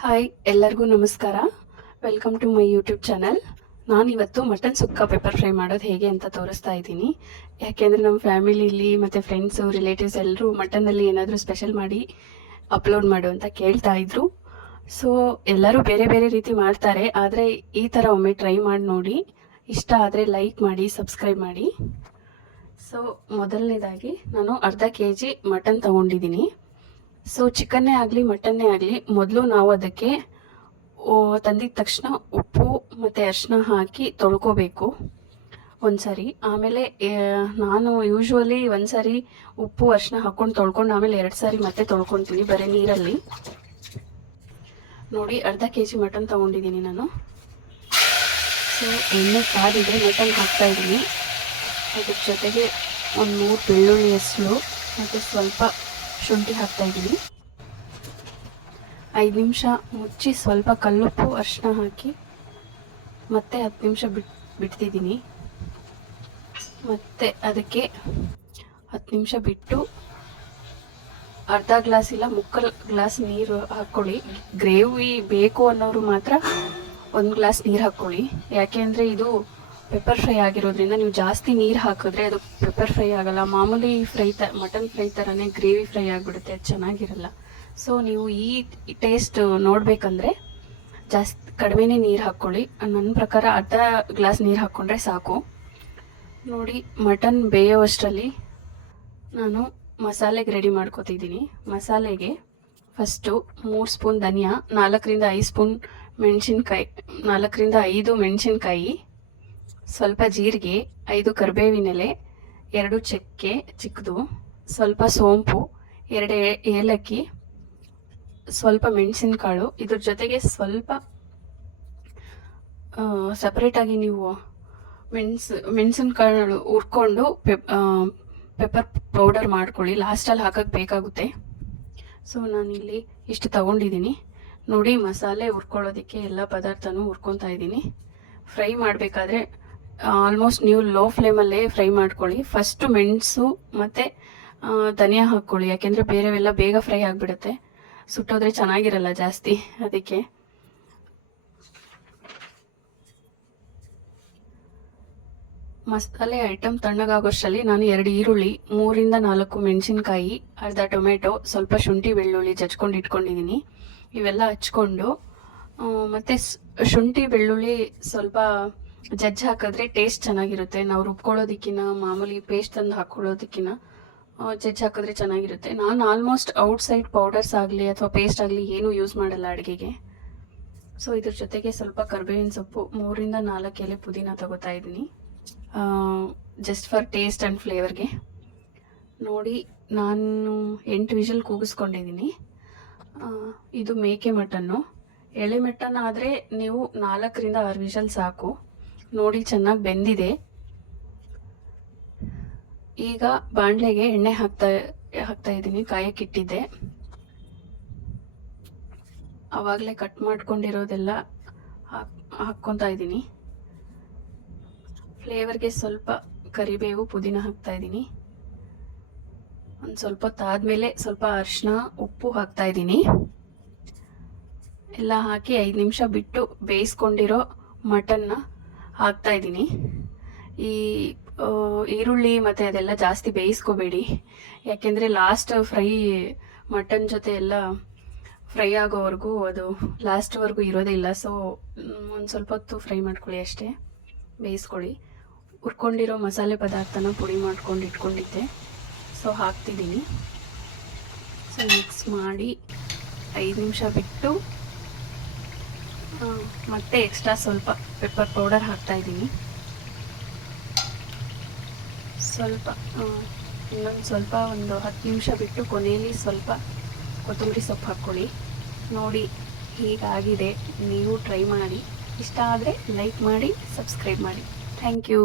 Hi ಎಲ್ಲರಿಗೂ ನಮಸ್ಕಾರ. Welcome to my YouTube channel ನಾನು ಇವತ್ತು ಮಟನ್ ಸುಕ್ಕ ಪೆಪ್ಪರ್ ಫ್ರೈ ಮಾಡೋದು ಹೇಗೆ ಅಂತ ತೋರಿಸ್ತಾ ಇದ್ದೀನಿ. ಯಾಕೆಂದರೆ ನಮ್ಮ ಫ್ಯಾಮಿಲಿಲಿ ಮತ್ತು ಫ್ರೆಂಡ್ಸು ರಿಲೇಟಿವ್ಸ್ ಎಲ್ಲರೂ ಮಟನ್ನಲ್ಲಿ ಏನಾದರೂ ಸ್ಪೆಷಲ್ ಮಾಡಿ ಅಪ್ಲೋಡ್ ಮಾಡು ಅಂತ ಕೇಳ್ತಾ ಇದ್ರು. ಸೊ ಎಲ್ಲರೂ ಬೇರೆ ಬೇರೆ ರೀತಿ ಮಾಡ್ತಾರೆ. ಆದರೆ ಈ ಥರ ಒಮ್ಮೆ ಟ್ರೈ ಮಾಡಿ ನೋಡಿ. ಇಷ್ಟ ಆದರೆ ಲೈಕ್ ಮಾಡಿ ಸಬ್ಸ್ಕ್ರೈಬ್ ಮಾಡಿ. ಸೊ ಮೊದಲನೇದಾಗಿ ನಾನು ಅರ್ಧ ಕೆ ಜಿ ಮಟನ್ ತೊಗೊಂಡಿದ್ದೀನಿ. ಸೊ ಚಿಕನ್ನೇ ಆಗಲಿ ಮಟನ್ನೇ ಆಗಲಿ, ಮೊದಲು ನಾವು ಅದಕ್ಕೆ ತಂದಿದ ತಕ್ಷಣ ಉಪ್ಪು ಮತ್ತು ಅರಿಶಿನ ಹಾಕಿ ತೊಳ್ಕೊಬೇಕು ಸಾರಿ ಆಮೇಲೆ ನಾನು ಯೂಶ್ವಲಿ ಸಾರಿ ಉಪ್ಪು, ಅರಿಶಿನ ಹಾಕ್ಕೊಂಡು ತೊಳ್ಕೊಂಡು ಆಮೇಲೆ ಎರಡು ಸಾರಿ ಮತ್ತೆ ತೊಳ್ಕೊತೀನಿ ಬರೀ ನೀರಲ್ಲಿ. ನೋಡಿ, ಅರ್ಧ ಕೆ ಜಿ ಮಟನ್ ತೊಗೊಂಡಿದ್ದೀನಿ ನಾನು. ಸೊ ಎಣ್ಣೆ ಕಾದಿದೆ ಮಟನ್ ಹಾಕ್ತಾ ಇದ್ದೀನಿ. ಅದ್ರ ಜೊತೆಗೆ ಒಂದು ಮೂರು ಬೆಳ್ಳುಳ್ಳಿ ಹೆಸರು, ಮತ್ತು ಸ್ವಲ್ಪ ಶುಂಠಿ ಹಾಕ್ತಾ ಇದ್ದೀನಿ. ಐದು ನಿಮಿಷ ಮುಚ್ಚಿ ಸ್ವಲ್ಪ ಕಲ್ಲುಪ್ಪು ಅರಿಶಿನ ಹಾಕಿ ಮತ್ತೆ ಹತ್ತು ನಿಮಿಷ ಬಿಟ್, ಬಿಡ್ತಿದ್ದೀನಿ. ಮತ್ತೆ ಅದಕ್ಕೆ ಹತ್ತು ನಿಮಿಷ ಬಿಟ್ಟು ಅರ್ಧ ಗ್ಲಾಸ್ ಇಲ್ಲ, ಮುಕ್ಕಲ್ ಗ್ಲಾಸ್ ನೀರು ಹಾಕ್ಕೊಳ್ಳಿ. ಗ್ರೇವಿ ಬೇಕು ಅನ್ನೋರು ಮಾತ್ರ ಒಂದು ಗ್ಲಾಸ್ ನೀರು ಹಾಕ್ಕೊಳ್ಳಿ. ಯಾಕೆಂದರೆ ಇದು ಪೆಪ್ಪರ್ ಫ್ರೈ ಆಗಿರೋದ್ರಿಂದ ನೀವು ಜಾಸ್ತಿ ನೀರು ಹಾಕಿದ್ರೆ ಅದು ಪೆಪ್ಪರ್ ಫ್ರೈ ಆಗಲ್ಲ. ಮಾಮೂಲಿ ಫ್ರೈ ತ ಮಟನ್ ಫ್ರೈ ಥರನೇ ಗ್ರೇವಿ ಫ್ರೈ ಆಗಿಬಿಡುತ್ತೆ, ಅದು ಚೆನ್ನಾಗಿರಲ್ಲ. ಸೊ ನೀವು ಈ ಟೇಸ್ಟ್ ನೋಡಬೇಕಂದ್ರೆ ಜಾಸ್ತಿ ಕಡಿಮೆನೇ ನೀರು ಹಾಕ್ಕೊಳ್ಳಿ ನನ್ನ ಪ್ರಕಾರ ಅರ್ಧ ಗ್ಲಾಸ್ ನೀರು ಹಾಕ್ಕೊಂಡ್ರೆ ಸಾಕು. ನೋಡಿ ಮಟನ್ ಬೇಯೋವಷ್ಟರಲ್ಲಿ ನಾನು ಮಸಾಲೆಗೆ ರೆಡಿ ಮಾಡ್ಕೋತಿದ್ದೀನಿ. ಮಸಾಲೆಗೆ ಫಸ್ಟು ಮೂರು ಸ್ಪೂನ್ ಧನಿಯಾ, ನಾಲ್ಕರಿಂದ ಐದು ಸ್ಪೂನ್ ಮೆಣಸಿನ್ಕಾಯಿ, ನಾಲ್ಕರಿಂದ ಐದು ಮೆಣಸಿನ್ಕಾಯಿ ಸ್ವಲ್ಪ ಜೀರಿಗೆ, ಐದು ಕರಿಬೇವಿನೆಲೆ, ಎರಡು ಚಕ್ಕೆ ಚಿಕ್ಕದು, ಸ್ವಲ್ಪ ಸೋಂಪು, ಎರಡು ಏಲಕ್ಕಿ, ಸ್ವಲ್ಪ ಮೆಣಸಿನಕಾಳು. ಇದ್ರ ಜೊತೆಗೆ ಸ್ವಲ್ಪ ಸಪ್ರೇಟಾಗಿ ನೀವು ಮೆಣಸು ಮೆಣಸಿನಕಾಳು ಹುರ್ಕೊಂಡು ಪೆಪ್ ಪೆಪ್ಪರ್ ಪೌಡರ್ ಮಾಡ್ಕೊಳ್ಳಿ. ಲಾಸ್ಟಲ್ಲಿ ಹಾಕೋಕ್ಕೆ ಬೇಕಾಗುತ್ತೆ. ಸೊ ನಾನಿಲ್ಲಿ ಇಷ್ಟು ತಗೊಂಡಿದ್ದೀನಿ. ನೋಡಿ, ಮಸಾಲೆ ಹುರ್ಕೊಳ್ಳೋದಕ್ಕೆ ಎಲ್ಲ ಪದಾರ್ಥನೂ ಹುರ್ಕೊತಾ ಇದ್ದೀನಿ. ಫ್ರೈ ಮಾಡಬೇಕಾದ್ರೆ ಆಲ್ಮೋಸ್ಟ್ ನೀವು ಲೋ ಫ್ಲೇಮಲ್ಲೇ ಫ್ರೈ ಮಾಡ್ಕೊಳ್ಳಿ. ಫಸ್ಟು ಮೆಣಸು ಮತ್ತು ಧನಿಯಾ ಹಾಕ್ಕೊಳ್ಳಿ. ಯಾಕೆಂದರೆ ಬೇರೆವೆಲ್ಲ ಬೇಗ ಫ್ರೈ ಆಗಿಬಿಡುತ್ತೆ. ಸುಟ್ಟೋದ್ರೆ ಚೆನ್ನಾಗಿರಲ್ಲ ಜಾಸ್ತಿ ಅದಕ್ಕೆ. ಮಸಾಲೆ ಐಟಮ್ ತಣ್ಣಗಾಗೋಷ್ಟರಲ್ಲಿ ನಾನು ಎರಡು ಈರುಳ್ಳಿ, ಮೂರಿಂದ ನಾಲ್ಕು ಮೆಣಸಿನ್ಕಾಯಿ, ಅರ್ಧ ಟೊಮೆಟೊ, ಸ್ವಲ್ಪ ಶುಂಠಿ ಬೆಳ್ಳುಳ್ಳಿ ಜಜ್ಕೊಂಡು ಇಟ್ಕೊಂಡಿದ್ದೀನಿ. ಇವೆಲ್ಲ ಹಚ್ಕೊಂಡು ಮತ್ತು ಶುಂಠಿ ಬೆಳ್ಳುಳ್ಳಿ ಸ್ವಲ್ಪ ಜಜ್ಜಿ ಹಾಕಿದ್ರೆ ಟೇಸ್ಟ್ ಚೆನ್ನಾಗಿರುತ್ತೆ. ನಾವು ರುಬ್ಕೊಳ್ಳೋದಕ್ಕಿಂತ ಮಾಮೂಲಿ ಪೇಸ್ಟ್ ತಂದು ಹಾಕ್ಕೊಳ್ಳೋದಕ್ಕಿಂತ ಜಜ್ಜಿ ಹಾಕಿದ್ರೆ ಚೆನ್ನಾಗಿರುತ್ತೆ. ನಾನು ಆಲ್ಮೋಸ್ಟ್ ಔಟ್ಸೈಡ್ ಪೌಡರ್ಸ್ ಆಗಲಿ ಅಥವಾ ಪೇಸ್ಟ್ ಆಗಲಿ ಏನೂ ಯೂಸ್ ಮಾಡಲ್ಲ ಅಡುಗೆಗೆ. ಸೊ ಇದ್ರ ಜೊತೆಗೆ ಸ್ವಲ್ಪ ಕರ್ಬೇವಿನ ಸೊಪ್ಪು, ಮೂರಿಂದ ನಾಲ್ಕು ಎಲೆ ಪುದೀನ ತಗೋತಾ ಇದ್ದೀನಿ. ಜಸ್ಟ್ ಫಾರ್ ಟೇಸ್ಟ್ ಆ್ಯಂಡ್ ಫ್ಲೇವರ್ಗೆ ನೋಡಿ, ನಾನು ಎಂಟು ವಿಷಲ್ ಕೂಗಿಸ್ಕೊಂಡಿದ್ದೀನಿ. ಇದು ಮೇಕೆ ಮಟನ್ನು. ಎಳೆ ಮಟನ್ ಆದರೆ ನೀವು ನಾಲ್ಕರಿಂದ ಆರು ವಿಷಲ್ ಸಾಕು. ನೋಡಿ ಚೆನ್ನಾಗಿ ಬೆಂದಿದೆ. ಈಗ ಬಾಣಲೆಗೆ ಎಣ್ಣೆ ಹಾಕ್ತಾ ಹಾಕ್ತಾ ಇದ್ದೀನಿ ಕಾಯಕ್ಕಿಟ್ಟಿದ್ದೆ ಆವಾಗಲೇ ಕಟ್ ಮಾಡ್ಕೊಂಡಿರೋದೆಲ್ಲ ಹಾಕ್, ಹಾಕ್ಕೊತಾ ಇದ್ದೀನಿ ಫ್ಲೇವರ್ಗೆ ಸ್ವಲ್ಪ ಕರಿಬೇವು ಪುದೀನ ಹಾಕ್ತಾ ಇದ್ದೀನಿ ಒಂದು ಸ್ವಲ್ಪ ಹೊತ್ತಾದಮೇಲೆ ಸ್ವಲ್ಪ ಅರಿಶಿನ, ಉಪ್ಪು ಹಾಕ್ತಾ ಇದ್ದೀನಿ ಎಲ್ಲ ಹಾಕಿ ಐದು ನಿಮಿಷ ಬಿಟ್ಟು ಬೇಯಿಸ್ಕೊಂಡಿರೋ ಮಟನ್ನ ಹಾಕ್ತಾ ಇದ್ದೀನಿ. ಈ ಈರುಳ್ಳಿ ಮತ್ತು ಅದೆಲ್ಲ ಜಾಸ್ತಿ ಬೇಯಿಸ್ಕೋಬೇಡಿ. ಯಾಕೆಂದರೆ ಲಾಸ್ಟ್ ಫ್ರೈ ಮಟನ್ ಜೊತೆ ಎಲ್ಲ ಫ್ರೈ ಆಗೋವರೆಗೂ ಅದು ಲಾಸ್ಟ್ವರೆಗೂ ಇರೋದೇ ಇಲ್ಲ. ಸೊ ಒಂದು ಸ್ವಲ್ಪ ಹೊತ್ತು ಫ್ರೈ ಮಾಡ್ಕೊಳ್ಳಿ ಅಷ್ಟೇ. ಬೇಯಿಸ್ಕೊಳ್ಳಿ. ಹುರ್ಕೊಂಡಿರೋ ಮಸಾಲೆ ಪದಾರ್ಥನ ಪುಡಿ ಮಾಡ್ಕೊಂಡು ಇಟ್ಕೊಂಡಿದ್ದೆ. ಸೊ ಹಾಕ್ತಿದ್ದೀನಿ. ಸೊ ಮಿಕ್ಸ್ ಮಾಡಿ ಐದು ನಿಮಿಷ ಬಿಟ್ಟು ಮತ್ತೆ ಎಕ್ಸ್ಟ್ರಾ ಸ್ವಲ್ಪ ಪೆಪ್ಪರ್ ಪೌಡರ್ ಹಾಕ್ತಾ ಇದ್ದೀನಿ. ಸ್ವಲ್ಪ ಇನ್ನೊಂದು ಸ್ವಲ್ಪ ಒಂದು ಹತ್ತು ನಿಮಿಷ ಬಿಟ್ಟು ಕೊನೆಯಲ್ಲಿ ಸ್ವಲ್ಪ ಕೊತ್ತಂಬರಿ ಸೊಪ್ಪು ಹಾಕ್ಕೊಳ್ಳಿ. ನೋಡಿ ಹೀಗಾಗಿದೆ, ನೀವು ಟ್ರೈ ಮಾಡಿ. ಇಷ್ಟ ಆದರೆ ಲೈಕ್ ಮಾಡಿ ಸಬ್ಸ್ಕ್ರೈಬ್ ಮಾಡಿ. Thank you